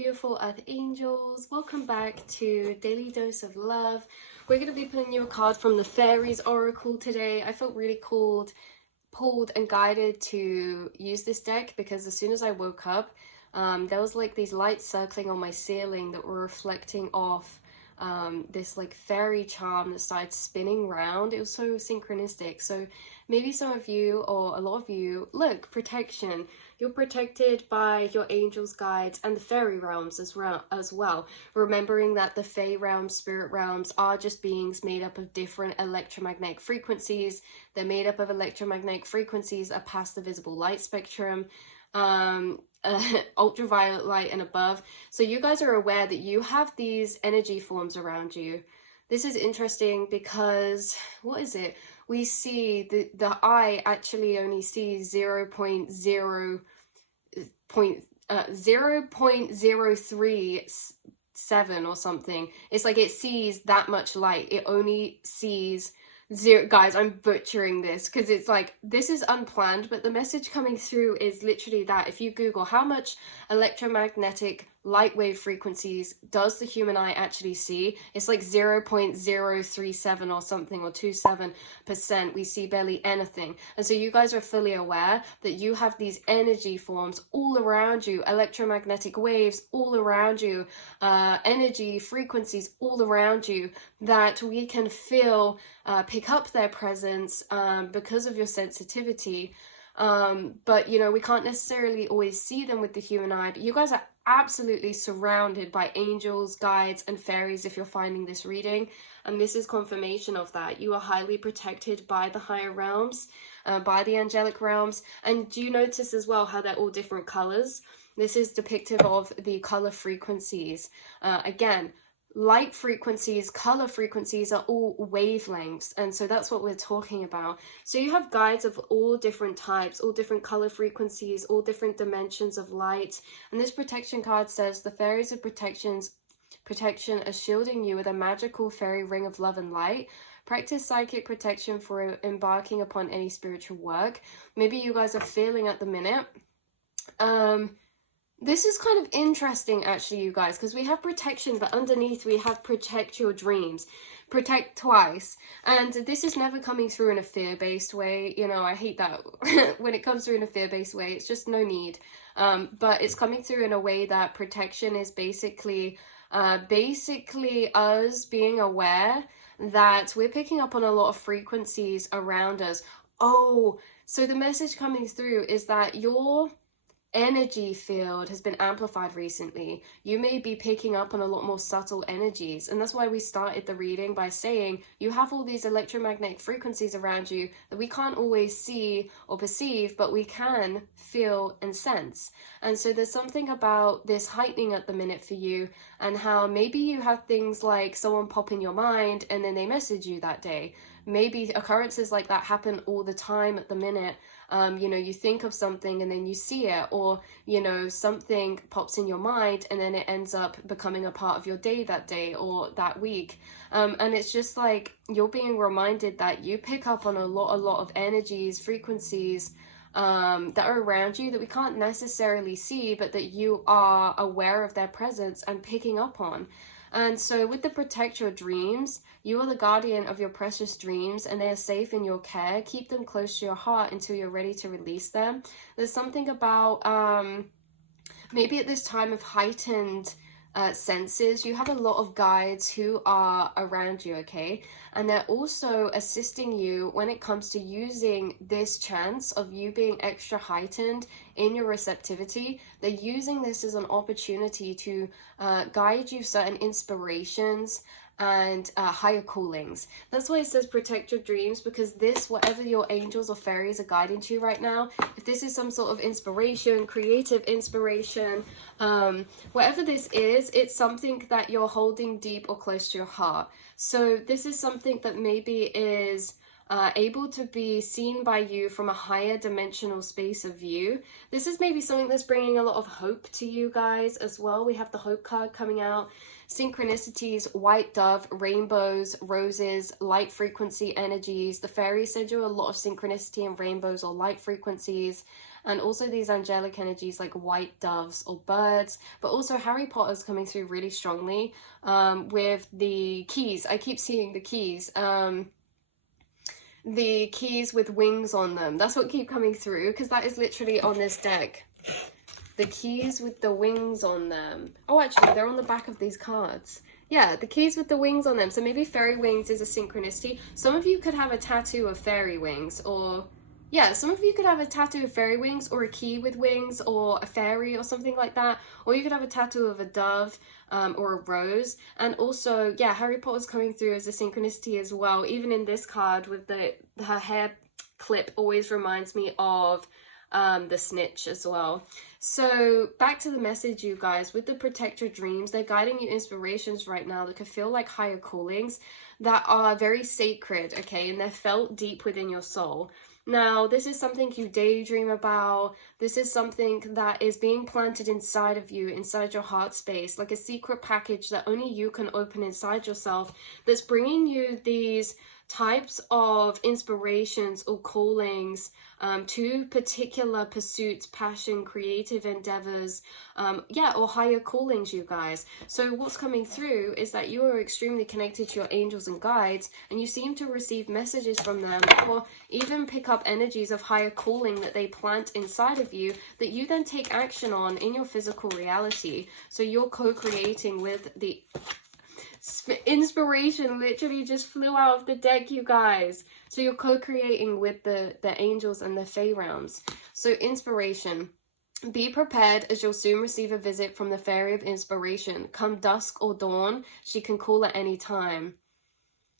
beautiful Earth Angels. Welcome back to Daily Dose of Love. We're going to be pulling you a card from the Fairies Oracle today. I felt really pulled and guided to use this deck because as soon as I woke up, there was like these lights circling on my ceiling that were reflecting off this like fairy charm that started spinning round. It was so synchronistic. So maybe some of you or a lot of you, look, protection. You're protected by your angels, guides, and the fairy realms as well. Remembering that the fae realms, spirit realms are just beings made up of different electromagnetic frequencies. They're made up of electromagnetic frequencies that are past the visible light spectrum. Ultraviolet light and above. So you guys are aware that you have these energy forms around you. This is interesting because, what is it? We see the eye actually only sees 0.037 or something. It's like it sees that much light. It only sees zero. Guys, I'm butchering this because it's like, this is unplanned, but the message coming through is literally that if you Google how much electromagnetic light wave frequencies does the human eye actually see, it's like 0.037 or something, or 27%. We see barely anything. And so you guys are fully aware that you have these energy forms all around you, electromagnetic waves all around you, energy frequencies all around you, that we can feel, pick up their presence because of your sensitivity. But you know, we can't necessarily always see them with the human eye, but you guys are absolutely surrounded by angels, guides, and fairies if you're finding this reading, and this is confirmation of that. You are highly protected by the higher realms, by the angelic realms. And do you notice as well how they're all different colors? This is depictive of the color frequencies. Again, light frequencies, color frequencies are all wavelengths, and so that's what we're talking about. So you have guides of all different types, all different color frequencies, all different dimensions of light. And this protection card says the fairies of protection are shielding you with a magical fairy ring of love and light. Practice psychic protection for embarking upon any spiritual work. Maybe you guys are feeling at the minute. This is kind of interesting, actually, you guys, because we have protection, but underneath we have protect your dreams. Protect twice. And this is never coming through in a fear-based way. You know, I hate that when it comes through in a fear-based way. It's just no need. But it's coming through in a way that protection is basically us being aware that we're picking up on a lot of frequencies around us. Oh, so the message coming through is that your energy field has been amplified recently. You may be picking up on a lot more subtle energies, and that's why we started the reading by saying you have all these electromagnetic frequencies around you that we can't always see or perceive, but we can feel and sense. And so there's something about this heightening at the minute for you, and how maybe you have things like someone pop in your mind and then they message you that day. Maybe occurrences like that happen all the time at the minute. You know, you think of something and then you see it, or, you know, something pops in your mind and then it ends up becoming a part of your day that day or that week. And it's just like you're being reminded that you pick up on a lot of energies, frequencies that are around you that we can't necessarily see, but that you are aware of their presence and picking up on. And so with the protect your dreams, you are the guardian of your precious dreams and they are safe in your care. Keep them close to your heart until you're ready to release them. There's something about maybe at this time of heightened senses, you have a lot of guides who are around you, okay? And they're also assisting you when it comes to using this chance of you being extra heightened in your receptivity. They're using this as an opportunity to guide you certain inspirations and higher callings. That's why it says protect your dreams, because this, whatever your angels or fairies are guiding to you right now, if this is some sort of inspiration, creative inspiration, whatever this is, it's something that you're holding deep or close to your heart. So this is something that maybe is able to be seen by you from a higher dimensional space of view. This is maybe something that's bringing a lot of hope to you guys as well. We have the hope card coming out. Synchronicities, white dove, rainbows, roses, light frequency energies. The fairies send you a lot of synchronicity and rainbows or light frequencies. and also these angelic energies like white doves or birds, but also Harry Potter's coming through really strongly with the keys. I keep seeing the keys with wings on them. That's what keep coming through, because that is literally on this deck. The keys with the wings on them. Oh, actually, they're on the back of these cards. Yeah, the keys with the wings on them. So maybe fairy wings is a synchronicity. Some of you could have a tattoo of fairy wings, or yeah, some of you could have a tattoo of fairy wings, or a key with wings, or a fairy, or something like that. Or you could have a tattoo of a dove, or a rose. And also, yeah, Harry Potter's coming through as a synchronicity as well. Even in this card with her hair clip always reminds me of the snitch as well. So back to the message, you guys, with the protect your dreams, they're guiding you inspirations right now that could feel like higher callings that are very sacred, okay, and they're felt deep within your soul. Now, this is something you daydream about. This is something that is being planted inside of you, inside your heart space, like a secret package that only you can open inside yourself, that's bringing you these types of inspirations or callings to particular pursuits, passion, creative endeavors, yeah, or higher callings, you guys. So what's coming through is that you are extremely connected to your angels and guides, and you seem to receive messages from them, or even pick up energies of higher calling that they plant inside of you that you then take action on in your physical reality. So you're co-creating with the inspiration. Literally just flew out of the deck, you guys. So you're co-creating with the angels and the Fey realms. So inspiration. Be prepared, as you'll soon receive a visit from the Fairy of Inspiration. Come dusk or dawn, she can call at any time.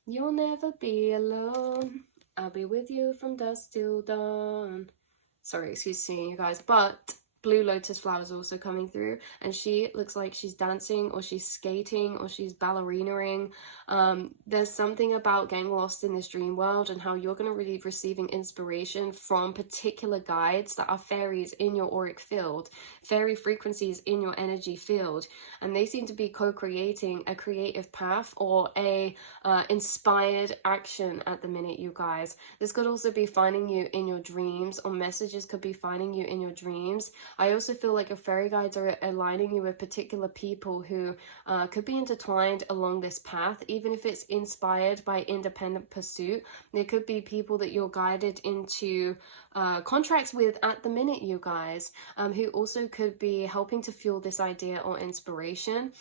You'll never be alone. I'll be with you from dusk till dawn. Sorry, excuse me, you guys, but Blue Lotus flowers also coming through, and she looks like she's dancing, or she's skating, or she's ballerinaing. There's something about getting lost in this dream world, and how you're going to be receiving inspiration from particular guides that are fairies in your auric field, fairy frequencies in your energy field, and they seem to be co-creating a creative path or a inspired action at the minute, you guys. This could also be finding you in your dreams, or messages could be finding you in your dreams. I also feel like your fairy guides are aligning you with particular people who could be intertwined along this path, even if it's inspired by independent pursuit. There could be people that you're guided into contracts with at the minute, you guys, who also could be helping to fuel this idea or inspiration.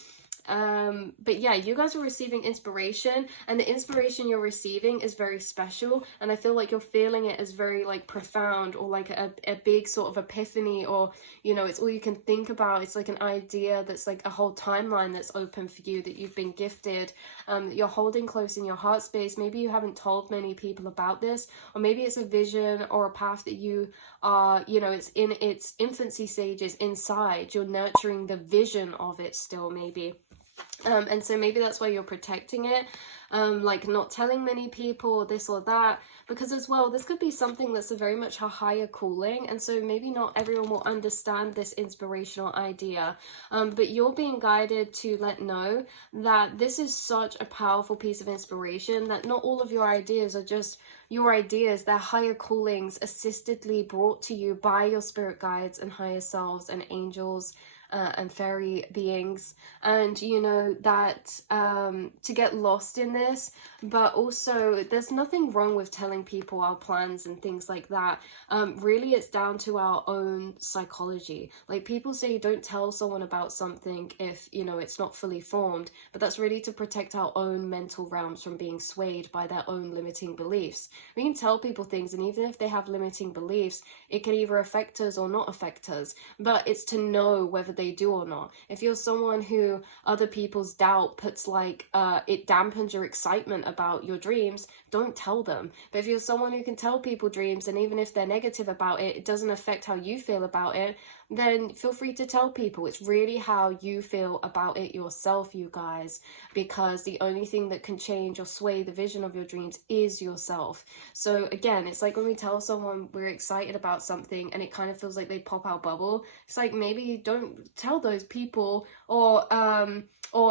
But yeah, you guys are receiving inspiration, and the inspiration you're receiving is very special, and I feel like you're feeling it as very like profound, or like a big sort of epiphany, or you know, it's all you can think about. It's like an idea that's like a whole timeline that's open for you, that you've been gifted, that you're holding close in your heart space. Maybe you haven't told many people about this, or maybe it's a vision or a path that you are, you know, it's in its infancy stages inside. You're nurturing the vision of it still, maybe. And so maybe that's why you're protecting it, like not telling many people this or that, because as well, this could be something that's a very much a higher calling, and so maybe not everyone will understand this inspirational idea, but you're being guided to let know that this is such a powerful piece of inspiration, that not all of your ideas are just your ideas. They're higher callings assistedly brought to you by your spirit guides and higher selves and angels and fairy beings, and you know that to get lost in this, but also there's nothing wrong with telling people our plans and things like that. Really, it's down to our own psychology. Like, people say don't tell someone about something if, you know, it's not fully formed, but that's really to protect our own mental realms from being swayed by their own limiting beliefs. We can tell people things, and even if they have limiting beliefs, it can either affect us or not affect us, but it's to know whether they do or not. If you're someone who other people's doubt puts like it dampens your excitement about your dreams, don't tell them. But if you're someone who can tell people dreams, and even if they're negative about it, it doesn't affect how you feel about it, then feel free to tell people. It's really how you feel about it yourself, you guys, because the only thing that can change or sway the vision of your dreams is yourself. So again, it's like when we tell someone we're excited about something and it kind of feels like they pop our bubble, it's like, maybe don't tell those people, or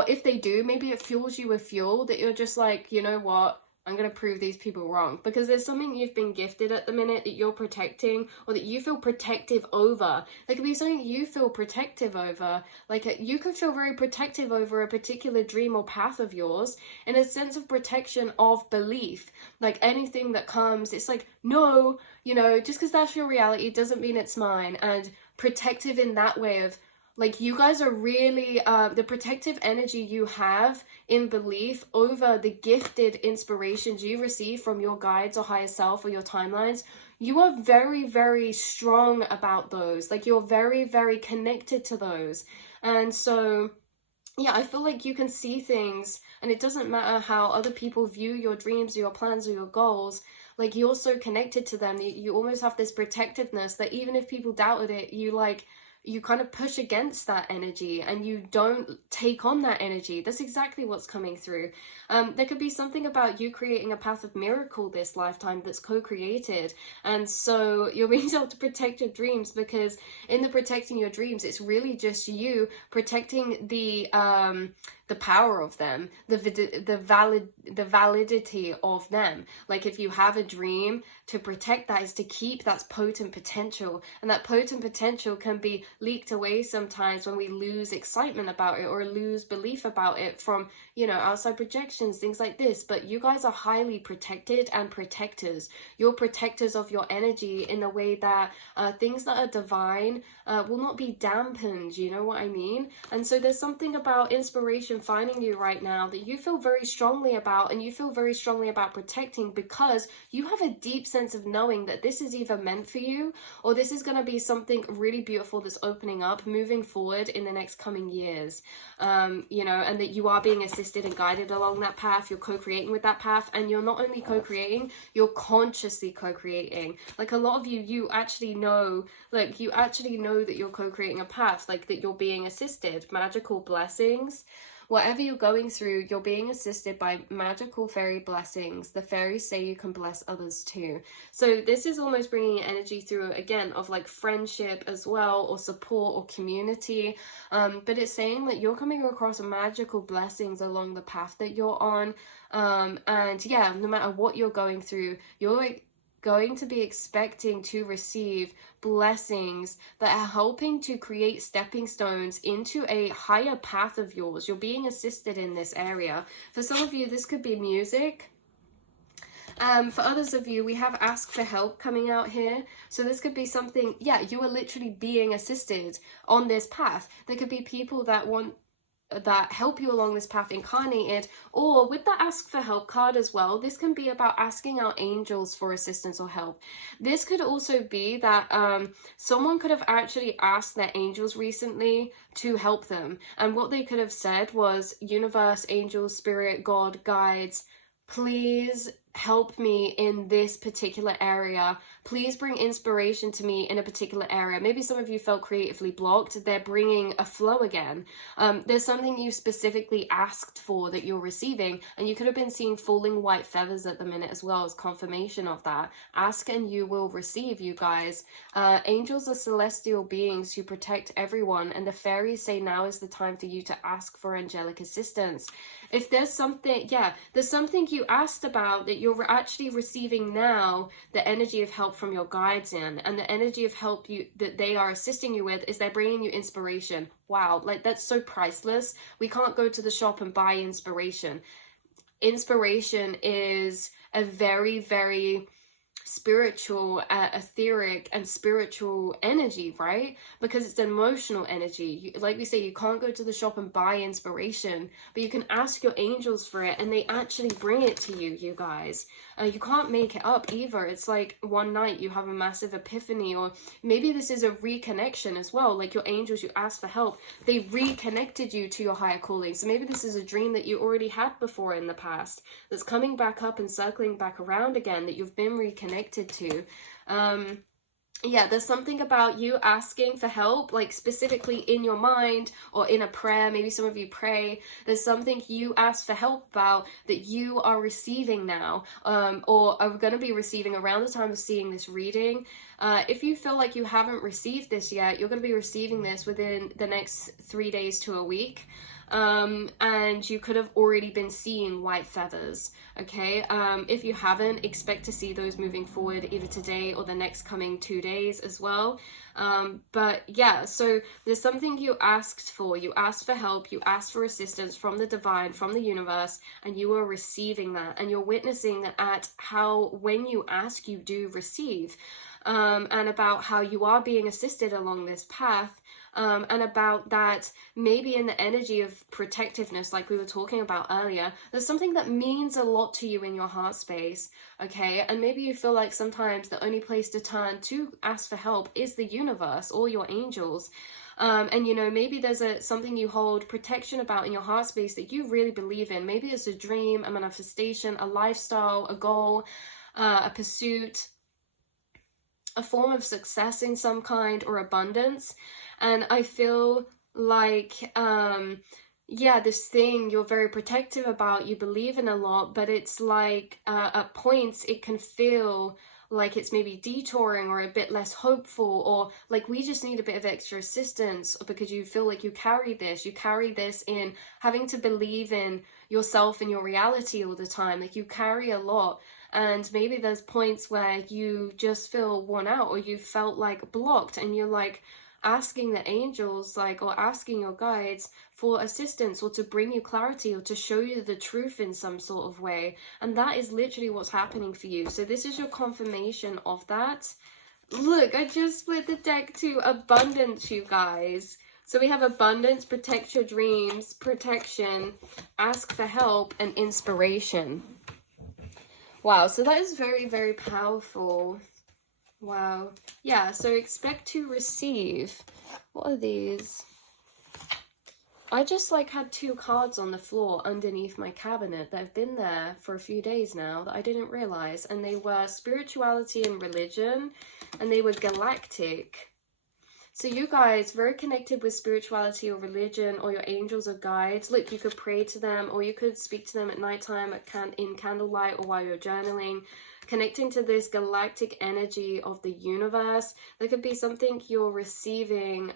if they do, maybe it fuels you with fuel that you're just like, you know what, I'm going to prove these people wrong, because there's something you've been gifted at the minute that you're protecting, or that you feel protective over. There could be something you feel protective over. Like you could feel very protective over a particular dream or path of yours, in a sense of protection of belief. Like anything that comes, it's like, no, you know, just because that's your reality doesn't mean it's mine. And protective in that way of, like, you guys are really, the protective energy you have in belief over the gifted inspirations you receive from your guides or higher self or your timelines. You are very, very strong about those. Like, you're very, very connected to those. And so, yeah, I feel like you can see things, and it doesn't matter how other people view your dreams or your plans or your goals. Like, you're so connected to them, you almost have this protectiveness that even if people doubted it, you kind of push against that energy and you don't take on that energy. That's exactly what's coming through. There could be something about you creating a path of miracle this lifetime that's co-created. And so you're being able to protect your dreams, because in the protecting your dreams, it's really just you protecting the power of them, the validity of them. Like, if you have a dream, to protect that is to keep that potent potential, and that potent potential can be leaked away sometimes when we lose excitement about it or lose belief about it from, you know, outside projections, things like this. But you guys are highly protected and protectors. You're protectors of your energy in the way that things that are divine will not be dampened, you know what I mean? And so there's something about inspiration finding you right now that you feel very strongly about, and you feel very strongly about protecting, because you have a deep sense of knowing that this is either meant for you, or this is going to be something really beautiful that's opening up moving forward in the next coming years. You know, and that you are being assisted and guided along that path. You're co-creating with that path, and you're not only co-creating, you're consciously co-creating. Like, a lot of you actually know, like, you actually know that you're co-creating a path, like that you're being assisted. Magical blessings. Whatever you're going through, you're being assisted by magical fairy blessings. The fairies say you can bless others too. So this is almost bringing energy through, again, of like friendship as well, or support or community. But it's saying that you're coming across magical blessings along the path that you're on. And yeah, no matter what you're going through, you're like going to be expecting to receive blessings that are helping to create stepping stones into a higher path of yours. You're being assisted in this area. For some of you, this could be music. For others of you, we have ask for help coming out here. So this could be something, yeah, you are literally being assisted on this path. There could be people that help you along this path incarnated, or with the ask for help card as well, this can be about asking our angels for assistance or help. This could also be that someone could have actually asked their angels recently to help them, and what they could have said was, universe, angels, spirit, God, guides, please help me in this particular area. Please bring inspiration to me in a particular area. Maybe some of you felt creatively blocked. They're bringing a flow again. There's something you specifically asked for that you're receiving, and you could have been seeing falling white feathers at the minute as well as confirmation of that. Ask and you will receive, you guys. Angels are celestial beings who protect everyone, and the fairies say now is the time for you to ask for angelic assistance. If there's something, yeah, there's something you asked about that you're actually receiving now, the energy of help from your guides in, and the energy of help that they are assisting you with is they're bringing you inspiration. Wow, like that's so priceless. We can't go to the shop and buy inspiration. Inspiration is a very, very spiritual, etheric and spiritual energy, right? Because it's emotional energy. Like we say, you can't go to the shop and buy inspiration, but you can ask your angels for it, and they actually bring it to you, you guys. You can't make it up either. It's like one night you have a massive epiphany, or maybe this is a reconnection as well. Like your angels, you asked for help, they reconnected you to your higher calling. So maybe this is a dream that you already had before in the past that's coming back up and circling back around again, that you've been reconnected to. Yeah, there's something about you asking for help, like specifically in your mind or in a prayer. Maybe some of you pray. There's something you ask for help about that you are receiving now, or are going to be receiving around the time of seeing this reading. If you feel like you haven't received this yet, you're going to be receiving this within the next 3 days to a week. and you could have already been seeing white feathers, okay? If you haven't, expect to see those moving forward either today or the next coming 2 days as well. But yeah, so there's something you asked for. You asked for help, you asked for assistance from the divine, from the universe, and you are receiving that. And you're witnessing at how when you ask, you do receive. And about how you are being assisted along this path. And about that maybe in the energy of protectiveness, like we were talking about earlier, there's something that means a lot to you in your heart space, okay? And maybe you feel like sometimes the only place to turn to ask for help is the universe or your angels. And you know, maybe there's something you hold protection about in your heart space that you really believe in. Maybe it's a dream, a manifestation, a lifestyle, a goal, a pursuit, a form of success in some kind, or abundance. And I feel like yeah, this thing you're very protective about, you believe in a lot, but it's like at points it can feel like it's maybe detouring or a bit less hopeful, or like we just need a bit of extra assistance, because you feel like you carry this in having to believe in yourself and your reality all the time. Like you carry a lot, and maybe there's points where you just feel worn out, or you felt like blocked, and you're like asking the angels, like, or asking your guides for assistance, or to bring you clarity, or to show you the truth in some sort of way. And that is literally what's happening for you. So this is your confirmation of that. Look, I just split the deck to abundance, you guys. So we have abundance, protect your dreams, protection, ask for help, and inspiration. Wow, so that is very, very powerful. Wow. Yeah, so expect to receive. What are these? I just like had 2 cards on the floor underneath my cabinet that have been there for a few days now that I didn't realize, and they were spirituality and religion, and they were galactic. So you guys, very connected with spirituality or religion, or your angels or guides. Look, you could pray to them, or you could speak to them at nighttime in candlelight, or while you're journaling, connecting to this galactic energy of the universe. There could be something you're receiving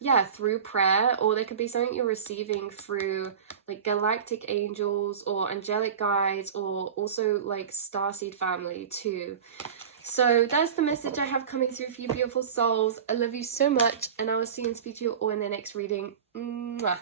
yeah, through prayer, or there could be something you're receiving through like galactic angels or angelic guides, or also like starseed family too. So that's the message I have coming through for you beautiful souls. I love you so much, and I will see and speak to you all in the next reading. Mwah.